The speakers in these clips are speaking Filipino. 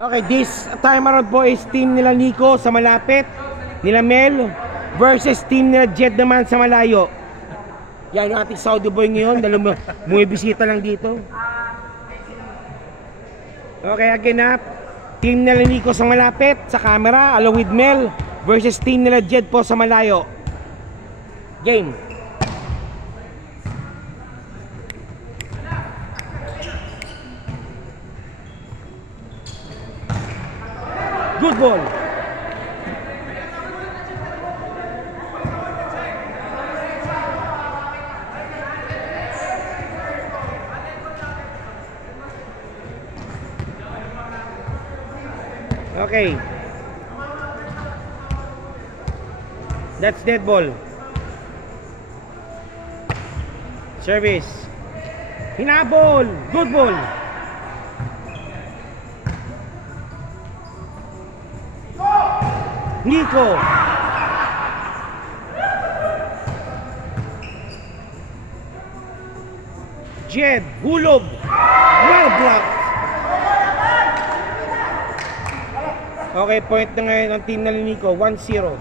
Okay, this time around po is team nila Nico sa malapit, nila Mel versus team nila Jed naman sa malayo. Yan yung ating Saudi boy ngayon, dahil bumibisita lang dito. Okay, again up. Team nila Nico sa malapit, sa camera, along with Mel versus team nila Jed po sa malayo. Game. Good ball. Okay. That's dead ball. Service. Hinabol. Good ball. Nico. Jed, hulog. Well blocked. Okay, point na ngayon ang team na ni Nico, 1-0.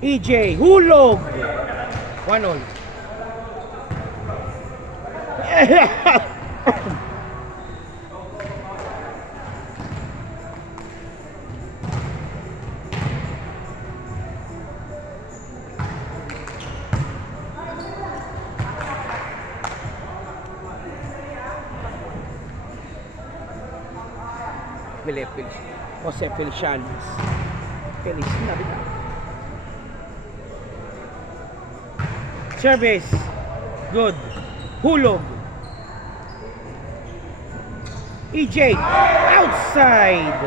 EJ, hulog! 1-0. Jose Felicianis. Felicianis. Service. Good. Hulog. EJ. Outside.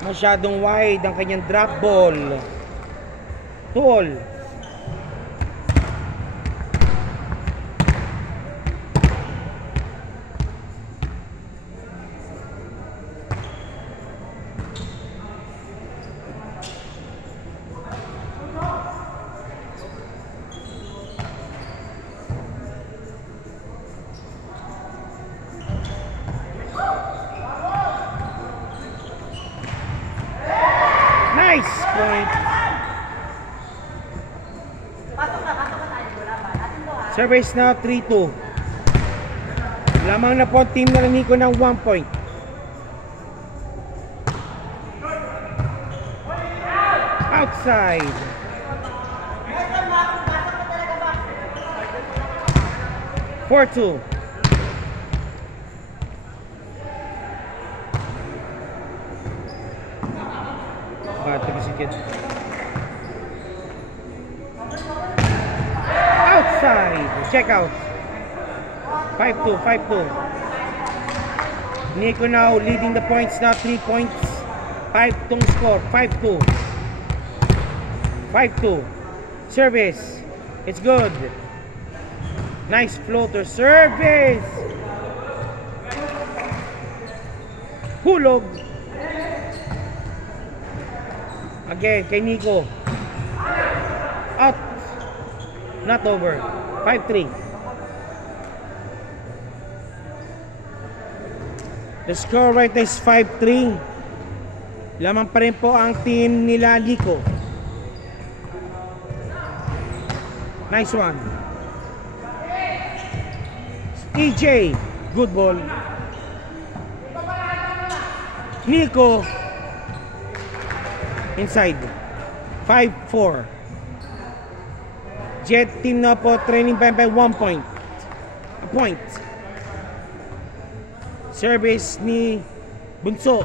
Masyadong wide ang kanyang drop ball. Tall. Nice point. Service now 3-2. Lamang na po ang team na Nico ng 1 point. Outside. (4-2). Outside. Check out. 5-2. 5-2. Nico now leading the points now, 3 points. 5 tong score. 5-2. 5-2. Service. It's good. Nice floater. Service. Hulog. Again, kay Nico. Out. Not over. 5-3. The score right now is 5-3. Lamang pa rin po ang team nila Nico. Nice one. EJ. Good ball. Nico. Inside. 5-4. Jet team na po training by 1 point. A point. Service ni Bunso.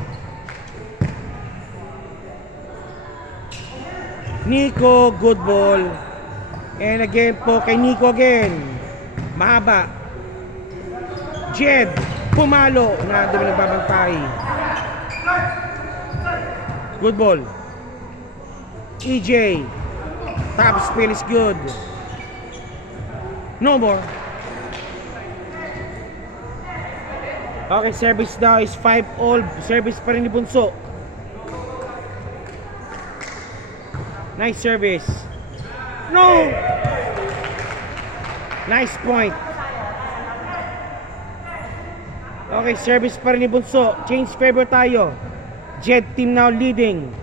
Nico, good ball. And again po kay Nico again. Mahaba. Jed, pumalo na dumi nagbabantay. Good ball. EJ. Top spin is good. No more. Okay, service now is 5-all. Service pa rin ni Bunso. Nice service. No! Nice point. Okay, service pa rin ni Bunso. Change favor tayo. Jed team now leading.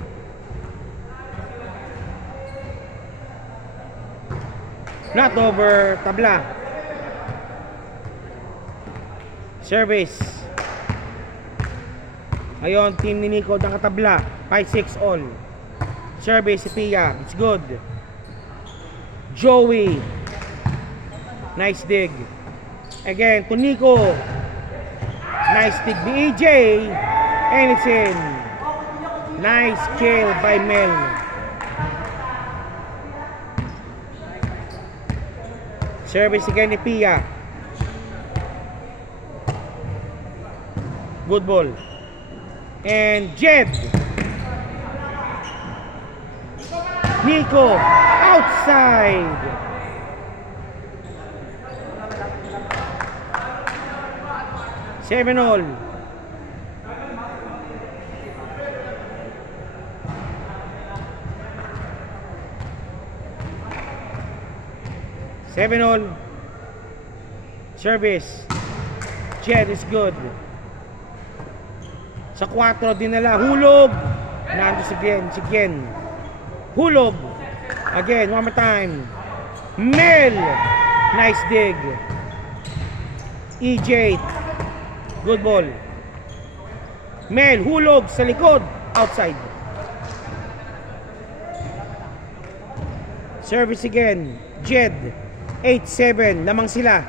Not over. Tabla. Service. Ayun, team ni Nico nakatabla. 5-6 all. Service si Pia. It's good. Joey. Nice dig. Again to Nico. Nice dig ni EJ. And it's in. Nice kill by Mel. Service again ni Pia. Good ball. And Jed. Nico outside. Seven all. Seven all. Service. Jed is good. Sa 4 din nila. Hulog. Nando si Gien. Hulog. Again, one more time. Mel. Nice dig. EJ. Good ball. Mel. Hulog sa likod. Outside. Service again. Jed. 8-7. Lamang sila.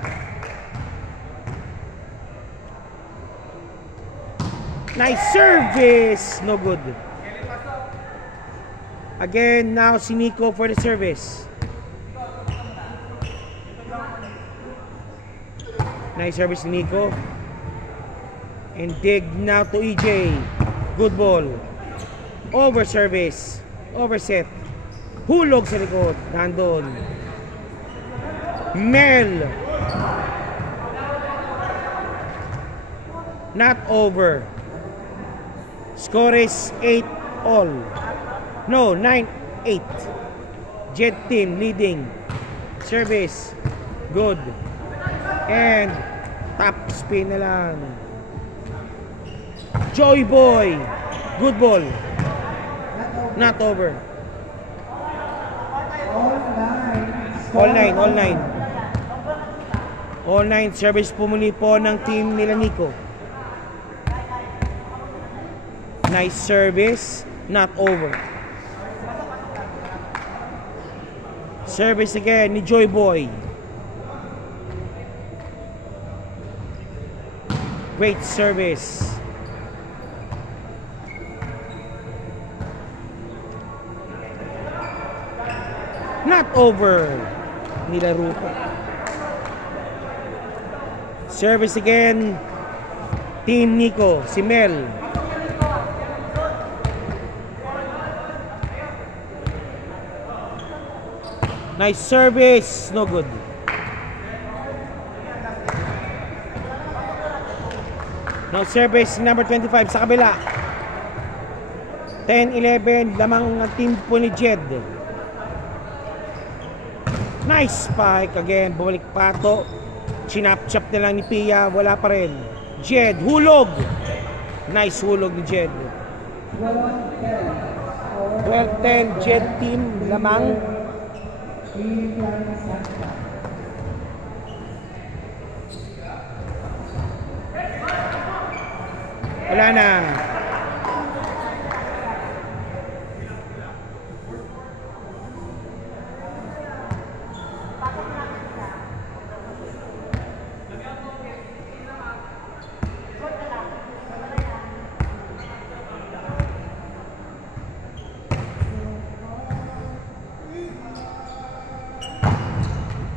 Nice service. No good. Again, now si Nico for the service. Nice service ni Nico. And dig now to EJ. Good ball. Over service. Overset. Hulog sa likod. Nandun. Mel. Not over. Score is 8 all. No, 9-8. Jet team leading. Service. Good. And top spin na lang. Joy Boy. Good ball. Not over. All 9. All 9. Service pumuli po ng team nila Nico. Nice service. Not over. Service again ni Joy Boy. Great service. Not over. Nilaro pa. Service again. Team Nico. Si Mel. Nice service. No good. No service number 25 sa kabila. 10-11. Lamang ang team po ni Jed. Nice spike. Again, bumalik pato. Chinap-chap na lang ni Pia. Wala pa rin. Jed, hulog. Nice hulog ni Jed. 12-10. Jed team. Lamang. Wala na.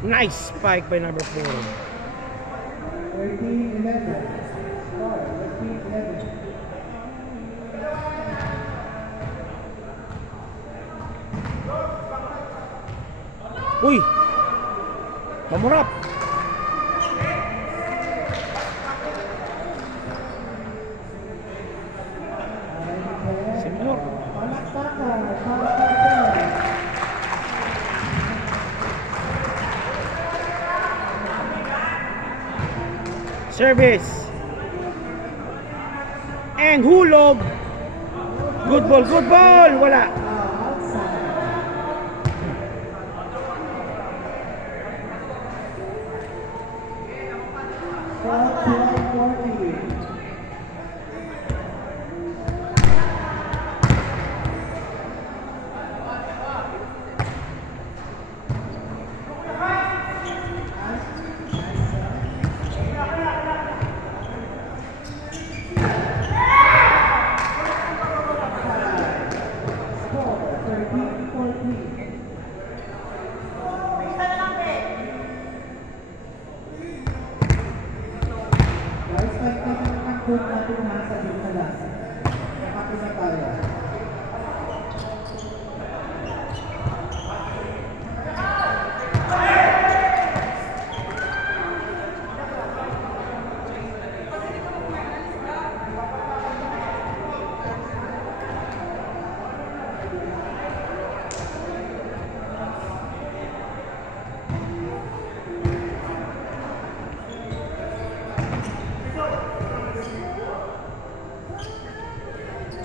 Nice spike by number 4. 13-11. Uy! Mamurap! Service. And hulog. Good ball, good ball. Wala.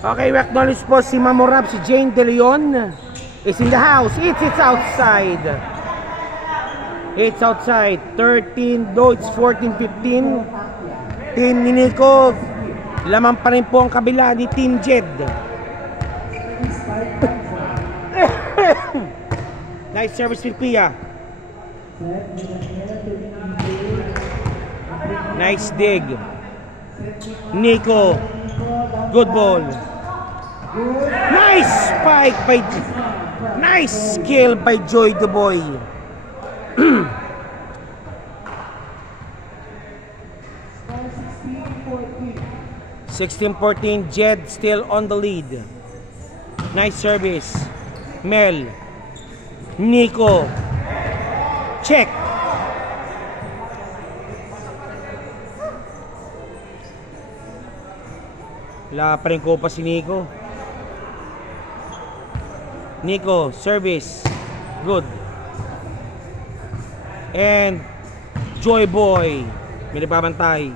Okay, we acknowledge po si Mamorab, si Jane De Leon is in the house. It's outside. It's outside. 13, though it's 14-15. Team ni Nico. Laman pa rin po ang kabila ni Team Jed. Nice service with Pia. Nice dig. Nico. Good ball. Nice spike by, nice skill by Joy the Boy. 16-14, Jed still on the lead. Nice service. Mel. Nico. Check. Wala pa rin ko pa si Nico. Nico, service. Good. And Joy Boy. May nagpapantay.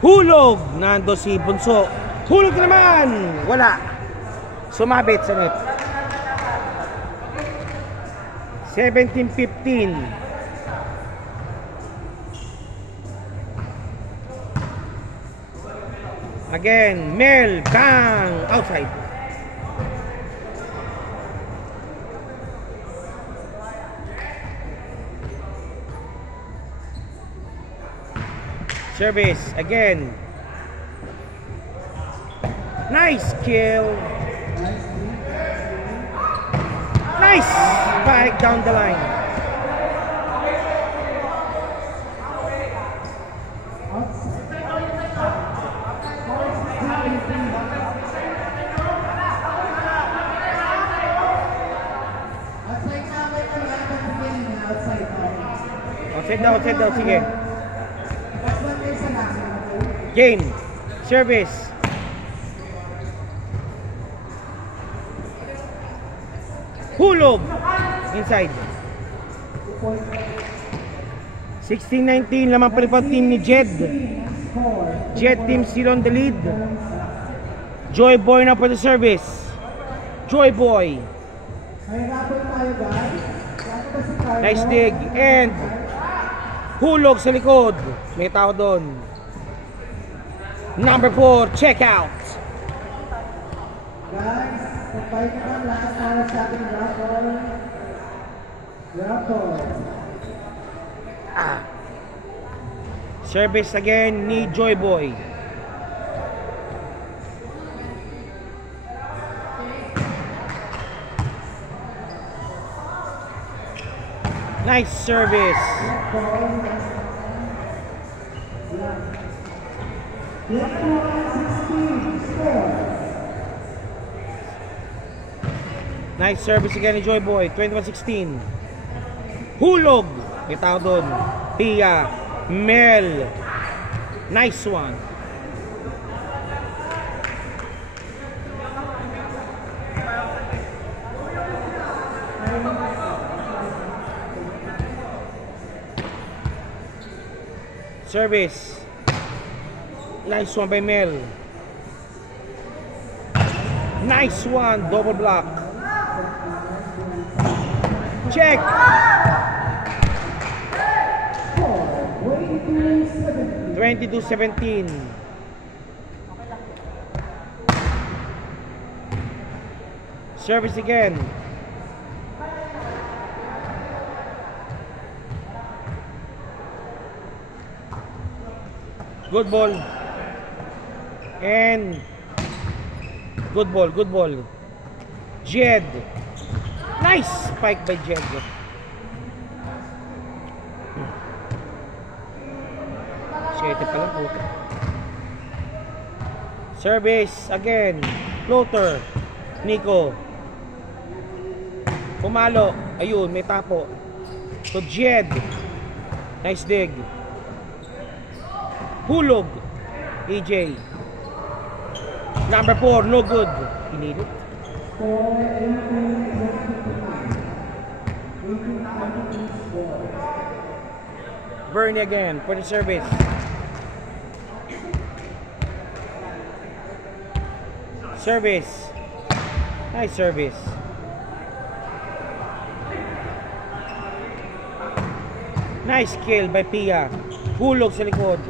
Hulog. Nando si Bunso. Hulog naman. Wala. Sumabit sa net. 17-15. Again, Mel, bang, outside. Service, again. Nice kill. Nice spike down the line. Outside daw, sige. Game. Service. Hulog. Inside. 16-19, lamang pa rin po team ni Jed. Jed team still on the lead. Joy Boy na for the service. Joy Boy. Nice dig. And hulog sa likod. May tao doon. Number 4, check out. Guys, pagpahit naman lakas para sa ating rapper. Service again ni Joy Boy. Nice service. Nice service again ni Joy Boy. 21-16. Hulog. May tao doon. Pia. Mel. Nice one. Service. Nice one by Mel. Nice one. Double block. Check. 22-17. Service again. Good ball. And good ball, good ball. Jed. Nice spike by Jed. Ito pala po. Service again. Floater. Nico. Pumalo. Ayun, may tapo. So Jed. Nice dig. Hulog. EJ. Number 4, no good. He need it. Bernie again for the service. Service. Nice service. Nice kill by Pia. Hulog sa likod.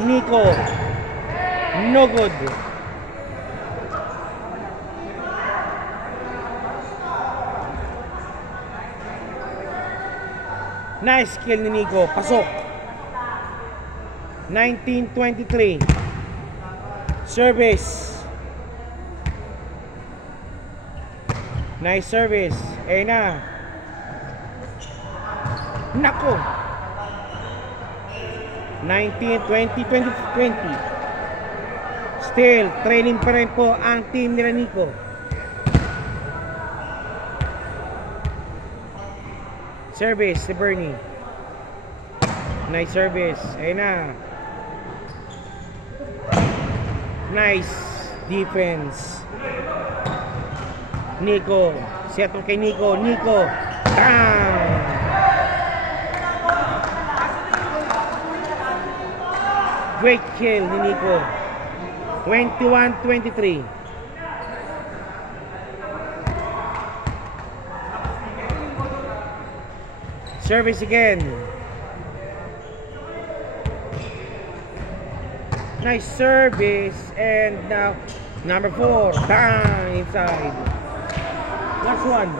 Nico. No good. Nice kill ni Nico. Pasok. 19-23. Service. Nice service. Ayun na. Nako. 19-20. Still, trailing pa rin po ang team nila Nico. Service si Bernie. Nice service. Ayun na. Nice defense. Nico. Settle kay Nico. Nico. Down. Great kill ni Nico. 21-23. Service again. Nice service. And now number 4 down inside. Last one.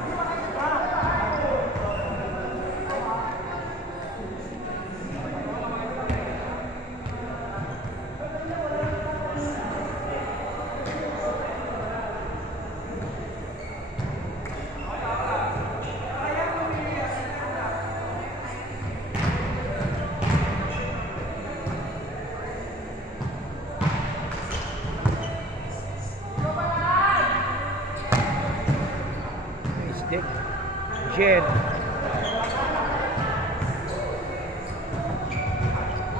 Jed.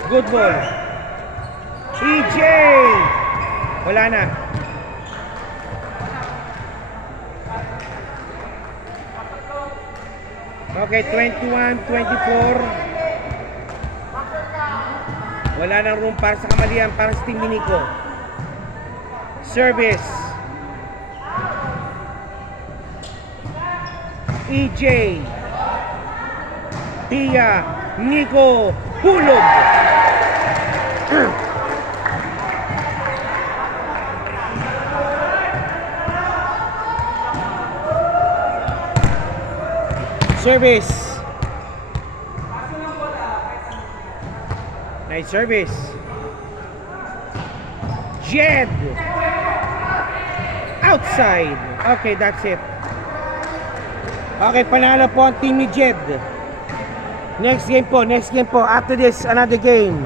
Good ball. EJ. Wala na. Okay, 21-24. Wala nang room para sa kamalian para sa team ni Nico. Service. EJ. Tia. Nico. Hulog. Service. Nice service. Jed. Outside. Okay, that's it. Okay, panalo po ang team ni Jed. Next game po. After this, another game.